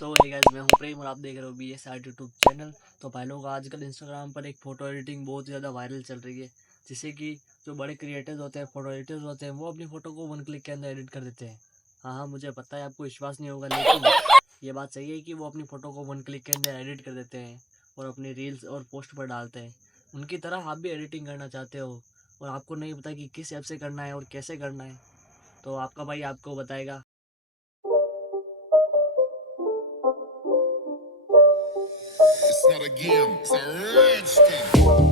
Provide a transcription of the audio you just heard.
सो hey guys, मैं हूं प्रेम और आप देख रहे हो BS यूट्यूब चैनल। तो भाई लोग, आजकल इंस्टाग्राम पर एक फ़ोटो एडिटिंग बहुत ज़्यादा वायरल चल रही है, जिससे कि जो बड़े क्रिएटर्स होते हैं, फ़ोटो एडिटर्स होते हैं, वो अपनी फ़ोटो को 1 क्लिक के अंदर एडिट कर देते हैं। हाँ हाँ, मुझे पता है आपको विश्वास नहीं होगा, लेकिन ये बात सही है कि वो अपनी फ़ोटो को 1 क्लिक के अंदर एडिट कर देते हैं और अपनी रील्स और पोस्ट पर डालते हैं। उनकी तरह आप भी एडिटिंग करना चाहते हो और आपको नहीं पता कि किस ऐप से करना है और कैसे करना है, तो आपका भाई आपको बताएगा। It's not a game, it's a rich thing.